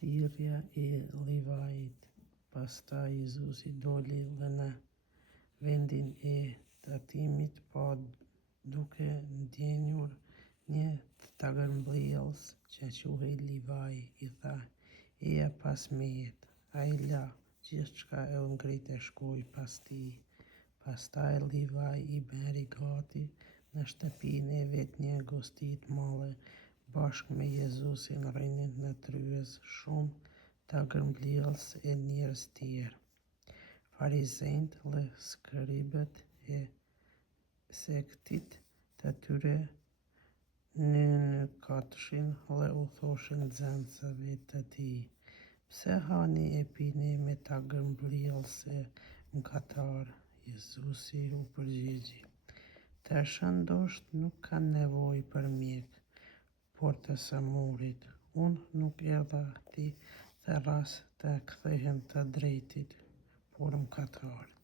thirrja e Livait. Pastaj Jezusi doli dhe në vendin e tatimit, po duke ndjenjur një tagërmbëllës që quhej Livaj, i tha: "Eja pas meje." Ai la gjithçka e u ngrit e shkoi pas tij. Pastaj Livaj i merri gati në shtëpinë e vet një agosti të madhe, bashkë me Jezusin rrinin në tryez shumë tagërmbëllës e njerëz tjerë. Farizejt dhe skribët e sektit të tyre nënkatëshin dhe u thoshin nxënësve të tij: "Pse hani e pini me tagërmbëllëse mëkatar?" Jezusi u përgjigji: "Të shëndoshët nuk kanë nevojë për mjek, por të sëmurit. Unë nuk erdha ti thërras të kthehen të drejtit, por mëkatarët."